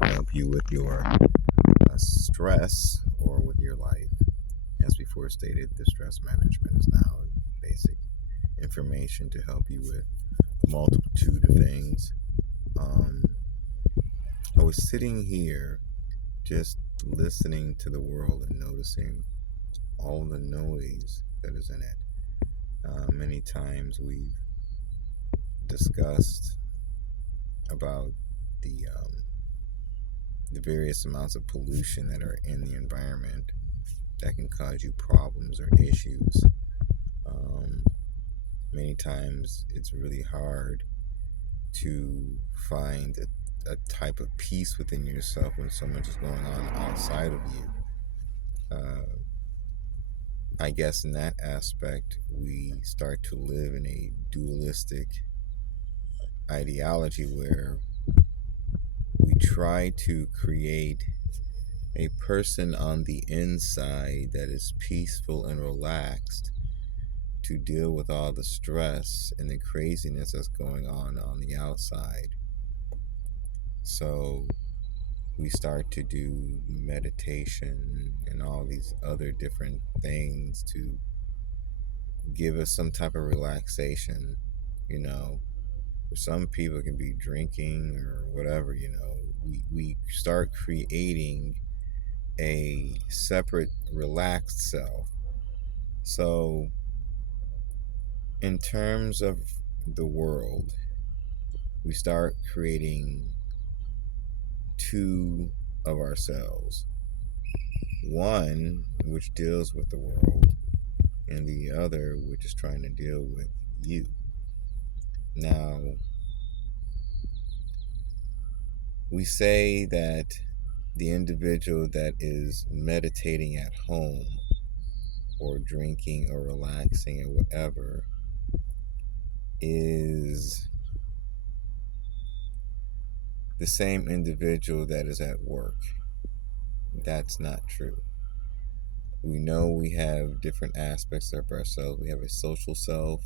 to help you with your stress or with your life. As before stated, the stress management is now basic information to help you with a multitude of things. Um, I was sitting here just listening to the world and noticing all the noise that is in it. Many times we've discussed about the various amounts of pollution that are in the environment that can cause you problems or issues. Um, Many times it's really hard to find a type of peace within yourself when so much is going on outside of you. I guess in that aspect, we start to live in a dualistic ideology where we try to create a person on the inside that is peaceful and relaxed to deal with all the stress and the craziness that's going on the outside. So we start to do meditation and all these other different things to give us some type of relaxation. You know, for some people, it can be drinking or whatever. We start creating a separate, relaxed self. So, in terms of the world, we start creating two of ourselves, one which deals with the world, and the other which is trying to deal with you. Now, we say that the individual that is meditating at home or drinking or relaxing or whatever is the same individual that is at work. That's not true. We know we have different aspects of ourselves. We have a social self,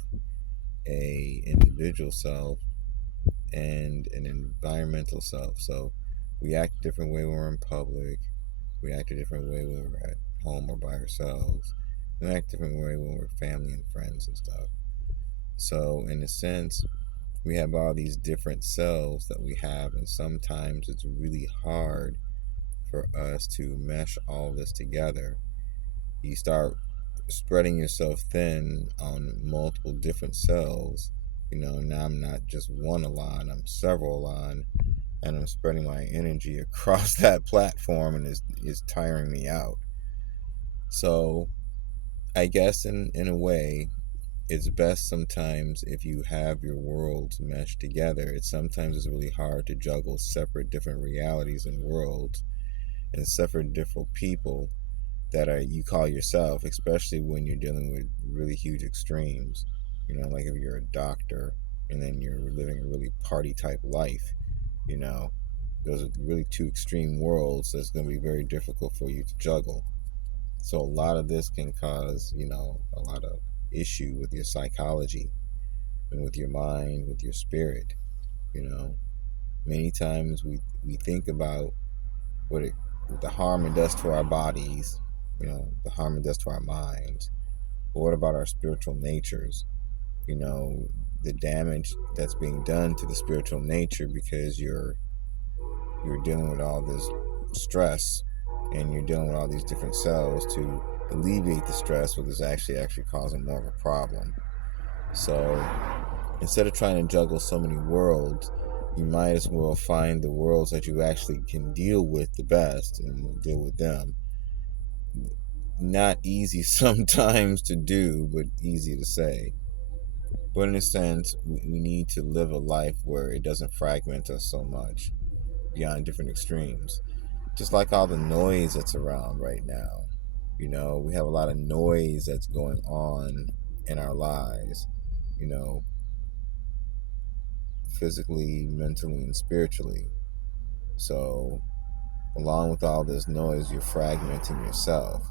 a individual self, and an environmental self. So we act a different way when we're in public. We act a different way when we're at home or by ourselves. We act a different way when we're family and friends and stuff. So in a sense, we have all these different selves that we have, and sometimes it's really hard for us to mesh all this together. You start spreading yourself thin on multiple different selves. Now I'm not just one Alon, I'm several Alon, and I'm spreading my energy across that platform, and it's tiring me out. So I guess in a way, it's best sometimes if you have your worlds meshed together. It's really hard to juggle separate different realities and worlds and separate different people that are you call yourself, especially when you're dealing with really huge extremes. Like if you're a doctor and then you're living a really party type life, you know, those are really two extreme worlds that's going to be very difficult for you to juggle. So a lot of this can cause, a lot of issue with your psychology and with your mind, with your spirit. You know, Many times we think about what it what the harm it does to our bodies, the harm it does to our minds. But what about our spiritual natures? The damage that's being done to the spiritual nature because you're dealing with all this stress and you're dealing with all these different cells to alleviate the stress, what is actually causing more of a problem. So instead of trying to juggle so many worlds, you might as well find the worlds that you actually can deal with the best and deal with them. Not easy sometimes to do, but easy to say. But in a sense, we need to live a life where it doesn't fragment us so much beyond different extremes. Just like all the noise that's around right now. We have a lot of noise that's going on in our lives, you know, physically, mentally, and spiritually. So, along with all this noise, you're fragmenting yourself.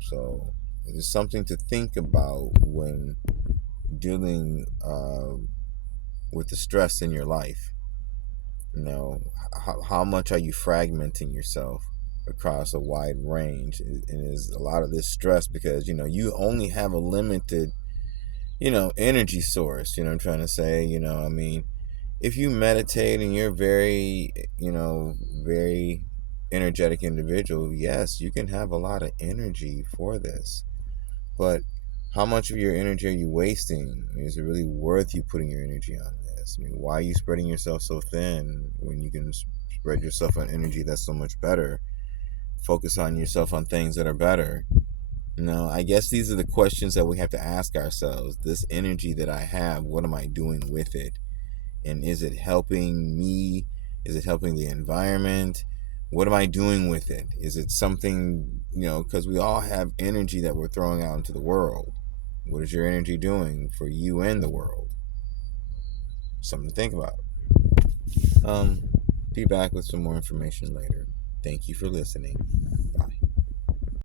So, it's something to think about when dealing with the stress in your life. You know, how much are you fragmenting yourself across a wide range? And is a lot of this stress because, you only have a limited, energy source. You know what I'm trying to say? I mean, if you meditate and you're very, very energetic individual, yes, you can have a lot of energy for this. But how much of your energy are you wasting? Is it really worth you putting your energy on this? I mean, why are you spreading yourself so thin when you can spread yourself on energy that's so much better? Focus on yourself on things that are better. I guess these are the questions that we have to ask ourselves. This energy that I have, what am I doing with it? And is it helping me? Is it helping the environment? What am I doing with it? Is it something, because we all have energy that we're throwing out into the world. What is your energy doing for you and the world? Something to think about. Um, be back with some more information later. Thank you for listening.